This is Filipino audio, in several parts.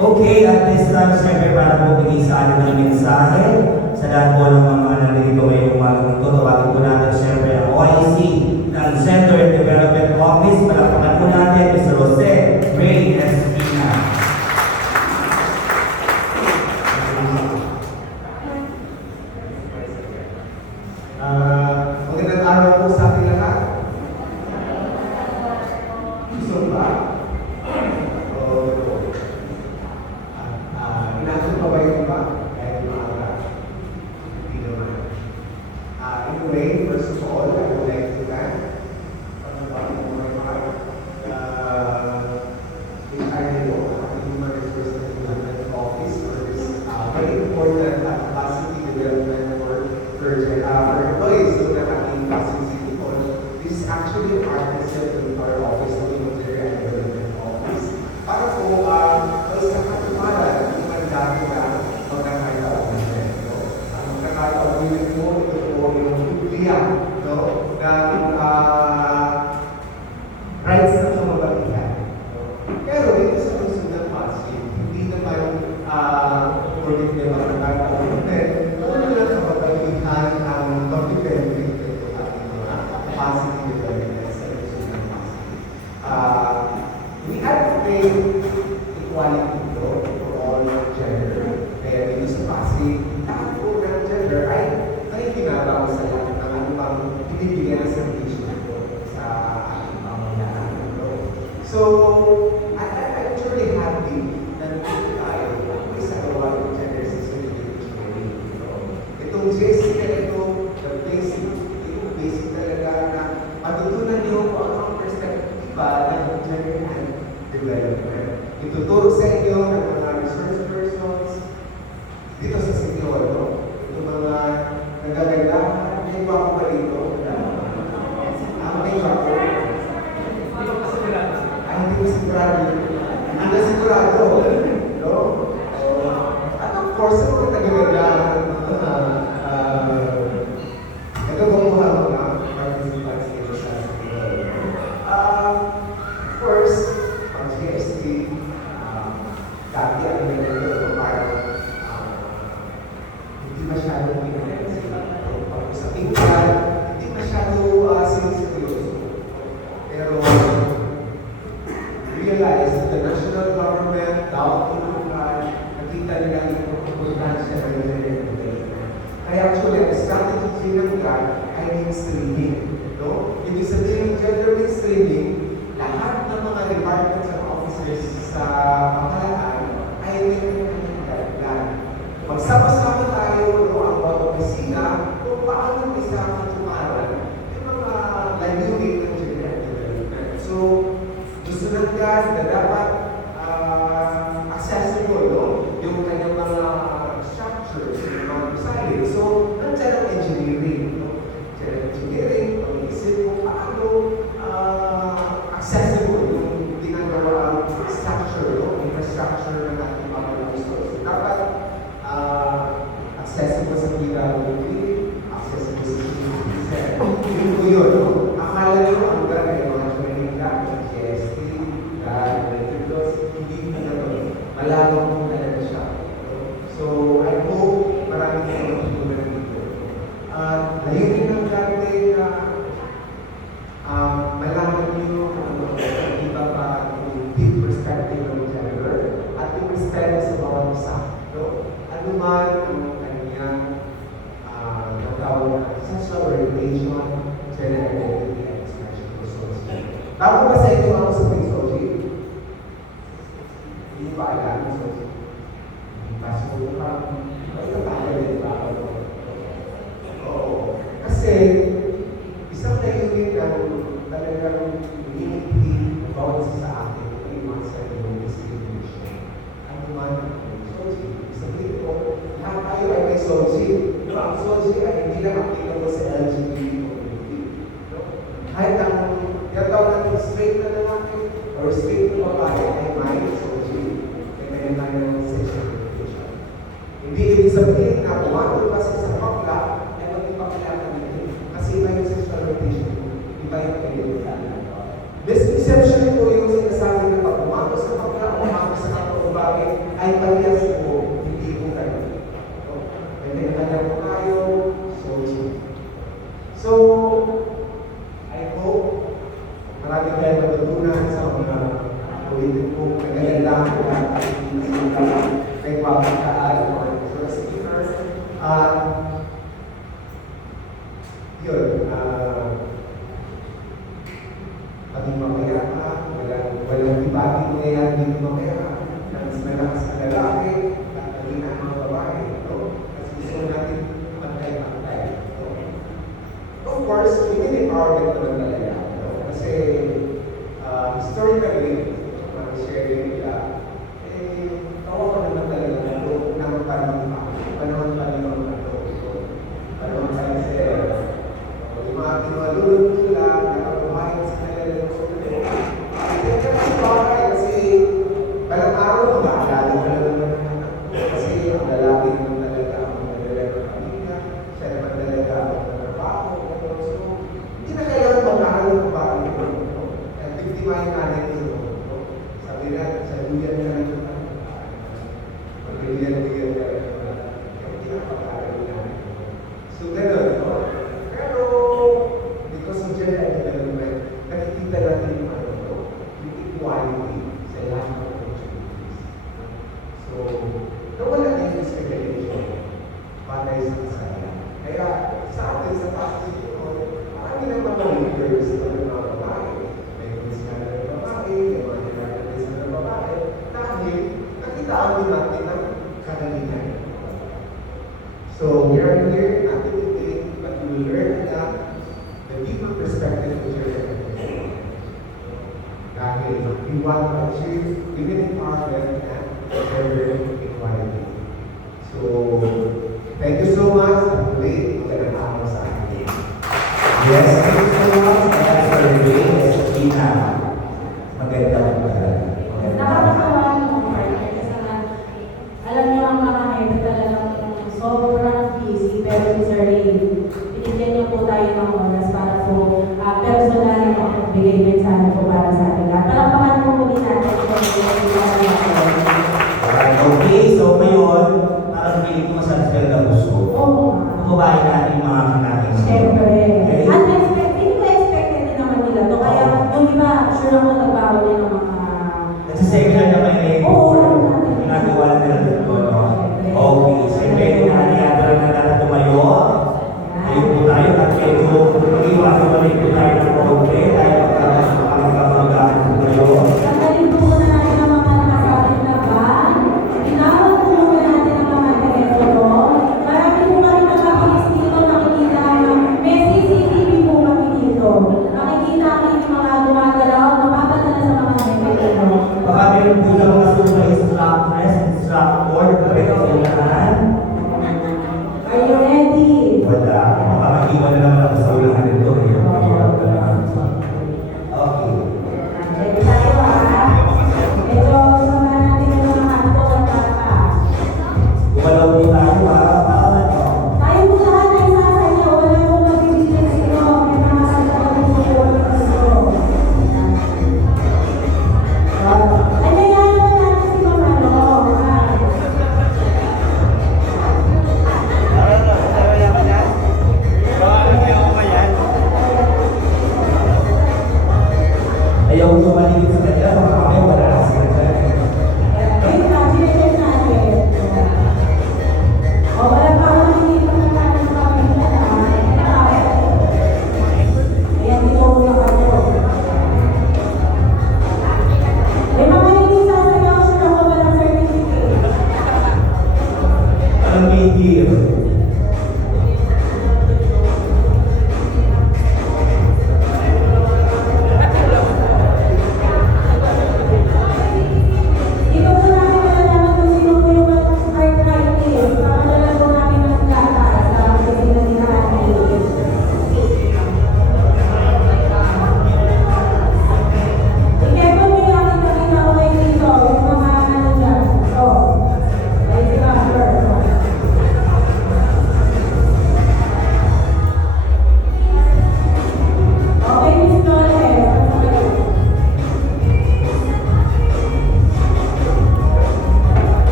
Okay, at this time, siyempre para po bigay sa atin ng mensahe sa lahat po ng mga nandito ngayong umagang ito, tawagin po natin siyempre ang OIC ng Center and Development Office. Palakpakan po natin, Mr. Jose Ray Espina. Magandang araw po sa ating lahat. Gusto ba? Inasun pa ba yung iba? Kahit yung mga hindi naman. Anyway, first of all, I would like to thank Human Resources Development Office for this very important capacity development for employees so that ating facility po. This is actually a partnership with our office of Human Development Office. Para po, sa katumaran, hindi man dati na magkakaitaon natin. Ang magkakaitaon natin po, ito po yung Biblia, ng rights ng kamabaihan. Pero dito sa Luzon ng Pasig, hindi naman ulit na magkakaitaon natin. Ano lang kamabaihan ang mag-depende ito ating mga capacity development sa Luzon ng Pasig. We advocate equality for all gender. Kaya dito sa Pasig, lahat po ng gender ay tinatawag sa lahat ng anumang binibigyan ng servisyo sa ating pamamayan. So, I'm actually happy na nandito tayo kung isa gawa ng gender sustainability. Itong GST na ito, the basic talaga na matutunan niyo kung ano ang perspektiba ng gender and development. Ituturo sa inyo ng mga resource persons dito sa City Hall. Itong mga nagaganda, may iba ko ba dito? May iba ko? Hindi ko sigurado. Hindi ko sigurado. At of course, ito nagaganda. Nagagawa mo na participants dito sa City Hall. First, ang GST, dati ang nagagawa parang hindi masyadong pinag-iisip. Sa tingnan, hindi masyado siniseryoso. Pero, realize that the national government, dapat tulungan, nakita nila yung importansya ng gender. Kaya actually, ang strategy ng GAN ay mainstreaming. Ibig sabihin ng gender mainstreaming, lahat ng mga departments and officers sa pamahalaan ay may plan. Magsama-sama tayo ang bawat opisina kung paano isama tumaran yung mga layunin ng gender development. So, gusto ng GAN na dapat accessible yung kanyang mga structures, yung mga design. So, nandiyan ang engineering. Pag-iisip kung paano accessible yung ginagawa structure, infrastructure ng ating mga resources. Dapat accessible sa PWD, accessible sa citizen. Yun po yun. Akala nyo ang GAN ay mga training lang, GST, GAN, hindi mo na ito. Malawang mo talaga siya. So, I hope maraming kayo matulungan dito. Layunin ng GAN na malaman nyo ano, iba pa yung deep perspective ng gender at yung respeto sa bawat isa. Ano man ang kanyang natawag na sexual orientation, gender identity, and expression resources. Bago ba sa inyo ako sa Soji? Hindi pa alam, Soji. Kaso parang may kapagay din ba ako? Oo. Kasi isang layunin ng talagang unity bawat sa akin ay mga sariling discrimination. Ano man ang Soji? Sabihin ko, lahat tayo ay may Soji. Ang Soji ay hindi lang applicable sa LGBT community. Kahit ang yataw natin straight na lalaki or straight na babae ay may Soji. Kaya may sexual orientation. Hindi ibig sabihin na bumatol ka sa isang bakla ay magpapakilala ka nito. Kasi iba yung sexual orientation, iba yung identity. Misconception ito yung sinasabi na pag bumatol sa bakla o bumatol sa kapwa babae ay parehas po, hindi po kayo. May kanya-kanya po tayo, so, I hope marami tayong matutunan sa mga politikong nagagandang po at may papakaan or speaker. At yun, maging mamaya ka, walang debate ngayon dito mamaya. Mas malakas ang lalaki, at maging ang mga babae. Kasi gusto natin pantay-pantay. Of course, hindi empowerment naman talaga. Kasi historically, mga sharing nila, tawa pa naman talaga ng panahon pa naman panahon sa Israel. Yung mga tinulog-tulog, nakabuhayin sa kanila kasi balang araw na maalala ka na naman kasi ang lalaki naman talaga ang madala ng pamilya, siya naman talaga ang trabaho. So, hindi na kailangan mag-aaral ng babae ito. At biktimahin natin ito. Sabi na, sa duyan na lang ito. Mag-duyan-duyan na lang ito. Hindi na pag-aaral natin. So, gano'n. Pero, because of gender development, nakikita natin yung yung equality sa lahat ng opportunities. So, nawala na yung segregation patay sa kasaya. Kaya, sa atin sa Pacific, marami ng mga leaders na mga babae. May komisyana ng babae, may mga nilagay ng babae, dahil nakitaan din natin ang kagalingan. So, we are here not to debate, but we will learn that the deeper perspective of gender. Dahil we want to achieve women empowerment and gender equality. So, thank you so much. Muli, magandang araw sa akin. Yes, thank you so much. That's for the day. Yes, Gina. Magandang Nakakatawa yung partner kasi nga, alam niyo ang mga head talagang sobrang busy, pero si Sir Ray, binigyan niyo po tayo ng oras para po personal na magbigay mensahe po para sa atin. Palakpakan po muli natin kung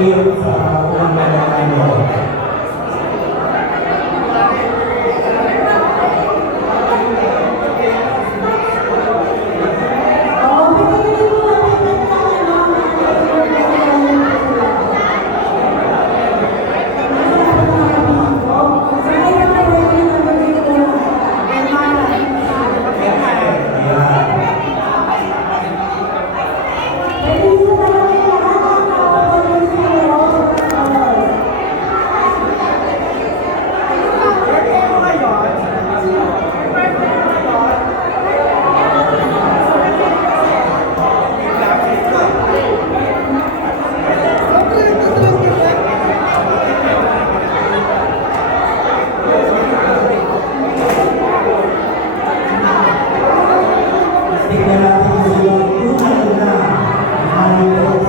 if unang meron tayo. Tingnan natin kung sino ang una-una. Ayos.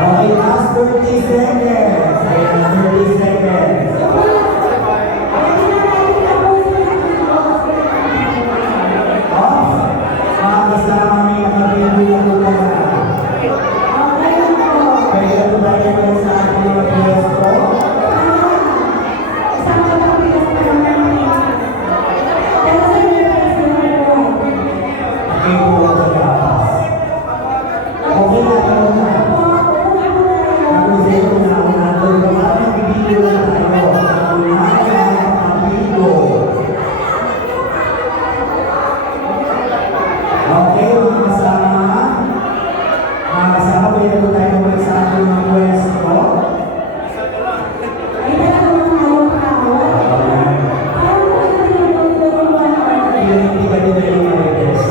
Okay, last 30 seconds. Ayan, 30 seconds. Off. Mga kasama may mga pinulong ko na. Kaya ito tayo kayo sa ating mga pwesto. Okay, buwan sa gapas. Okay na, tanong na. Okay, mga kasama, pwede po tayo mabalik sa ating mga pwesto. Hindi ka din yung marites.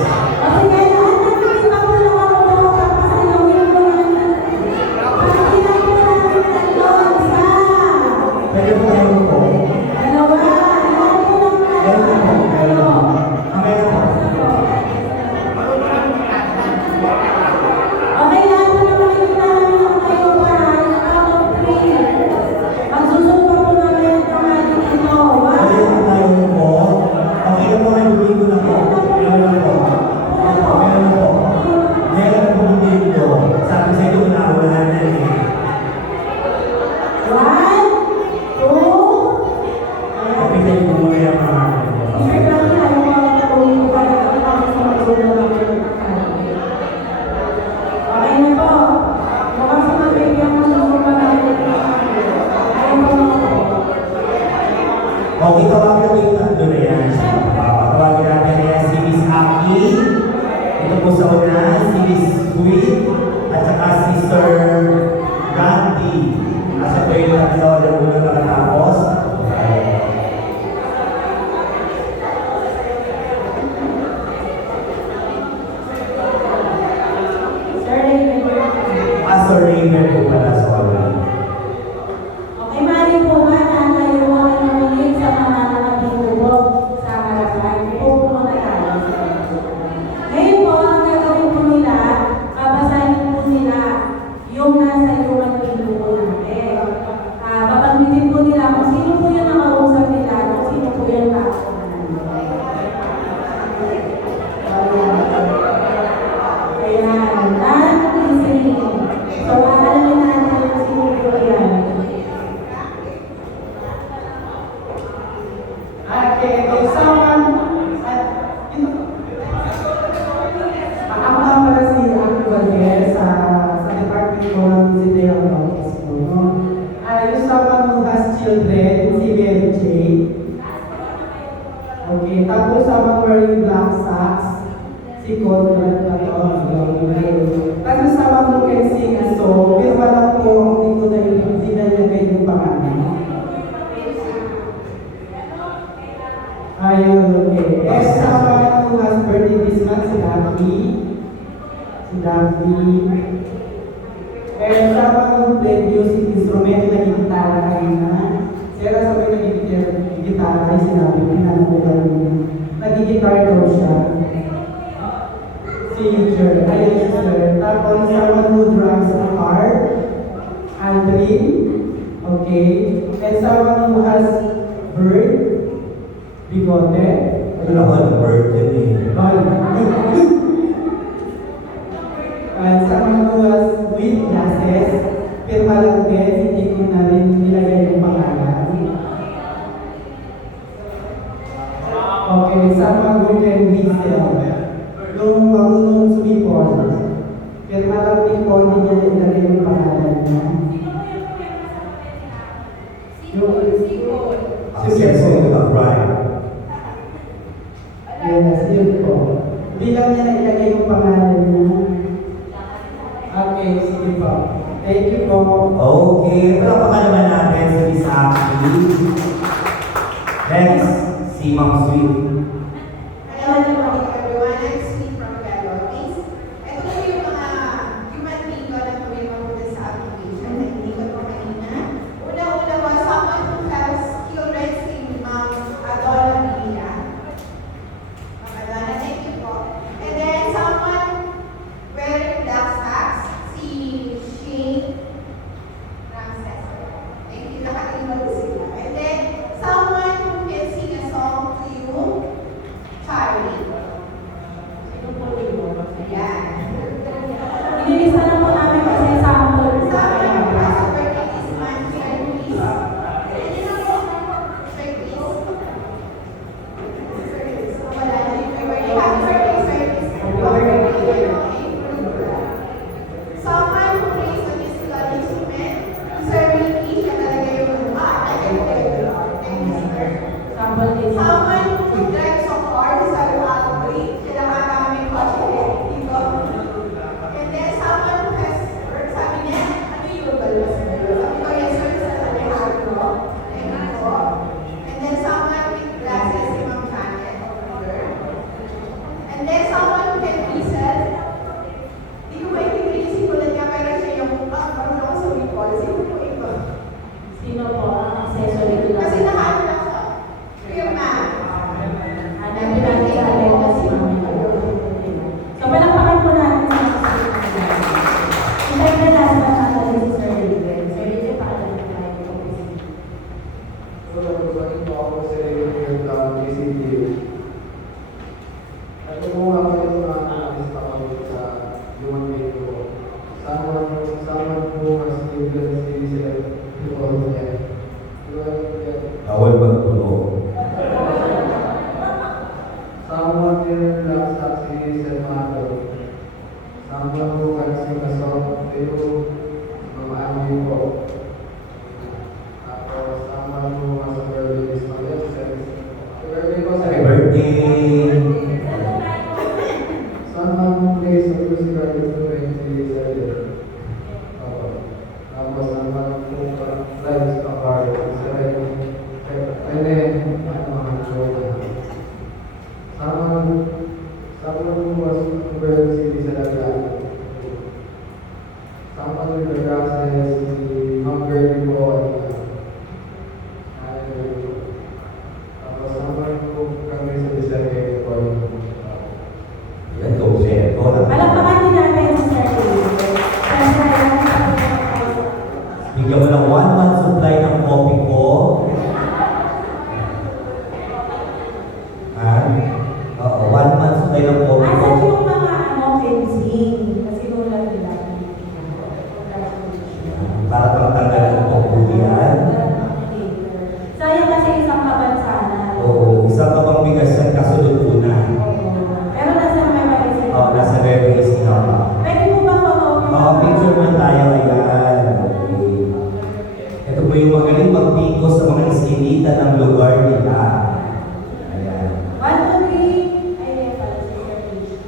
Pwede po tayo po. Okay, lahat Pastor Raven po pala, sorry. Okay, mali po ba na kayo ay naminig sa mga nakabito po sa harapan? Po muna tayo. Ngayon po, ang gagawin po nila, babasahin po nila yung nasa inyong bito po natin. Babanggitin po nila kung sino po yung nakausap nila, kung sino po yung nakakasahan. Ayan, non-listening. So, aalamin natin kung sino po yan. Okay, so someone, ako nga pala si Aki Valdez sa Department ko ng City of Office ko, no? Yung someone who has children, si Mary Jane. Okay, tapos someone wearing black socks, si Conrad Paton. Tapos someone who can sing a song, pero wala po, hindi na niya yung pangalan. Ayun, okay. And someone who has birthday this month, si Daphne. Si Daphne. And someone who played music instrument, nagigitara kanina. Sira sabi nagigitara, ay sinabi, pinano ko kanina. Nagigitara daw siya. Si Jer, ayun si Sir. Tapos someone who drives a car, Aldrin. Okay. And someone who has bird, bigote. Ano na ako, birthday eh. And someone who has with glasses, pero malang din, hindi ko na rin nilagay yung pangalan. Okay, someone who can whistle. Yung marunong sumipon. Pero malang din po, hindi niya nilagay yung pangalan niya. Ang sexy ito ka, Brian. Yes, yun po. Bilang niya na ilagay yung pangalan niya. Okay, sige po. Thank you po. Okay, palapakan naman natin si Miss Aki. Next, si Ma'am Sweet. Hello everyone, I'm Sweet from Belo. Please, ito po yung mga human being ko na tumiwag sa application na hindi ko po kanina. Una-una po, someone who has children si Adola Villa. Adola, thank you po. And then someone wearing black socks, si Shane Ramses. Thank you, nakatingin ko sila. And then someone who can sing a song to you, Charlie. Ayan. Inilista na po namin kasi sample. Someone who has a birthday this month, sir, please. Sir, please. Wala na yung may birthday. Happy birthday, sir, please. Someone who plays a musical instrument, Sir Ricky, siya talaga yung thank you, sir. Sample din. Someone who drives a car, Sir Alfred, siya nakakama may kotse, dito. And then someone who has work, sabi niya, ano yung balbas mo? Sabi ko, yes sir, sa sabihan ko. Thank you po. And then someone with glasses, si Ma'am Janet, over there. And then someone who can whistle, di ko maintindihan yung simulan niya, pero siya yung, parang ako sa recall, sino po ito? Sino po ang accessory ko Kasi nakaano lang siya. Kuya ma'am. Hanapin natin sa aleta si Mami. So, palakpakan po natin sa accessory. Intay na last na natin si Sir Riven. Sir Riven, paalam na tayo po. Balik po ako sa yung PCT. Ito po nga po yung mga nalista ko sa human being ko. Someone who has given citizen before niya. Bawal magtulog. Someone in the taxi said mother. Someone who can sing a song to you. Mga ami ko. Tapos someone who has a birthday this month. Yes, birthday ko sa Happy birthday! Someone who plays a musical instrument is a tapos someone who drives a car is a pwede mga joke. Someone who was very silly sa dagat. Someone through the process, si Ma'am Girlie po at kasama po kami sa December po. Yan, kompleto. Palakpakan din natin si Sir Ray. Bigyan mo ng 1 month supply ng coffee ko. Ha? Oo, 1 month supply ng coffee ko. Asan yung mga fencing? Kasi nulat nila. Para pagtanggal ng pagbulian. Sayang kasi isang kabansanan. Oo, isang kapang bigas yan kasunod una. Pero nasa memories. Oo, nasa memories niya pa. Pwede mo ba photo? Oo, picture mo tayo, ayan. Okay. Ito po yung magaling magpiko sa mga iskinita ng lugar nila. Ayan. 1, 2, 3. Ay, yan pala si Sir Rich.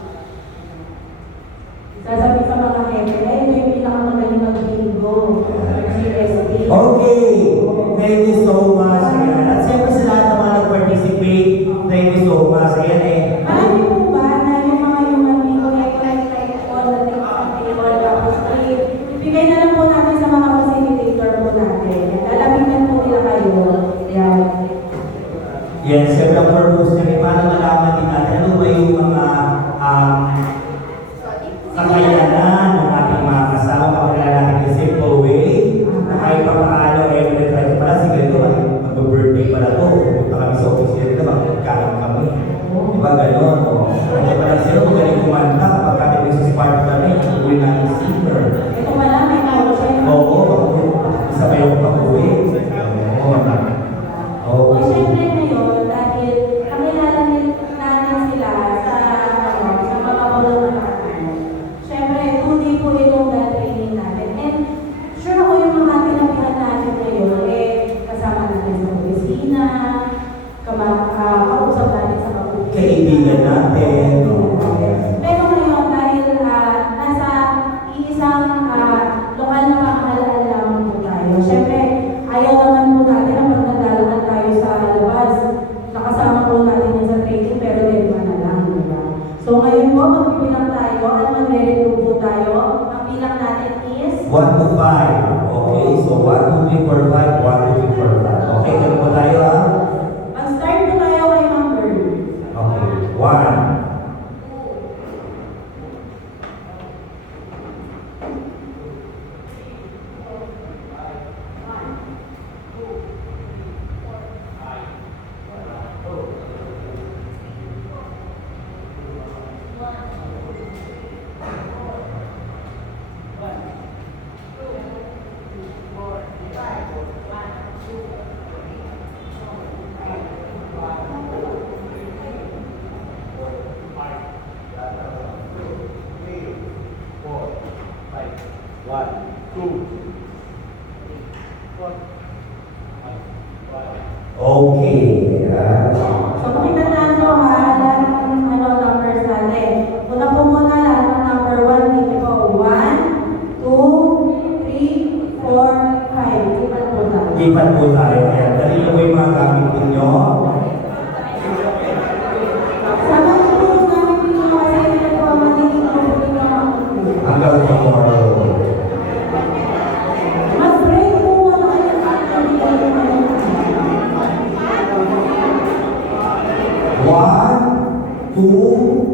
Sasabi sa mga hepe, ay, ito yung pinakamagaling mag-bingo. Si SB. Okay, thank you so much. Ayan. At siyempre sa lahat ng mga nag-participate, thank you so much. Ayan eh. Marami po ba na yung mga human being like all the things on table, tapos ibigay na lang po natin sa mga facilitator po natin. Lalapitan po nila kayo. Yan. Yes, siyempre ang purpose niya, para malaman din natin ano ba yung mga kakayanan ng ating mga kasama, pakilala natin in a simple way, na kahit pa paano, every try pala, sige ito, mag-birthday pala to, pupunta kami sa office nila, magkakaroon kami. Di ba gano'n? Kaya pala sila, magaling kumanta, kapag kami nagsuspark kami, uwi natin singer. Ito pala, may nausin. Oo, isa pa yung pag-uwi. Oo. O syempre ngayon, dahil kakilala natin sila sa mga bulong-bulungan. Syempre, 2 day po itong training natin. And sure ako yung mga tinapihan natin ngayon, kasama natin sa opisina, kausap natin sa pag-uwi. Kaibigan natin. Pero ngayon, dahil nasa iisang lokal na pamahalaan lamang po tayo, syempre, ayaw naman po natin na pag naglalangan tayo sa labas, nakasama po natin yan sa training, pero lima na lang, di ba? So ngayon po, magpipilang tayo at magre-review po tayo. Ang bilang natin is 1 to 5. Okay, so 1, 2, 3, 4, 5. 1, 2, 3, 4, 5. Okay, ganun po tayo ha? mag-start po tayo kay Ma'am Girl. Okay, 1. Okay, ayan. So pakitandaan ko ha, lahat ng numbers natin. Una po muna lahat ng number 1, dito po. 1, 2, 3, 4, 5. Lipat po tayo. Lipat po tayo. Ayan, dali na po yung mga gamit ninyo. Sama niyo po yung gamit ninyo kasi ito po ang magiging opening ng mga kulit. Hanggang tomorrow. Mag-break po muna kayo sa activity ngayon. 1, 2,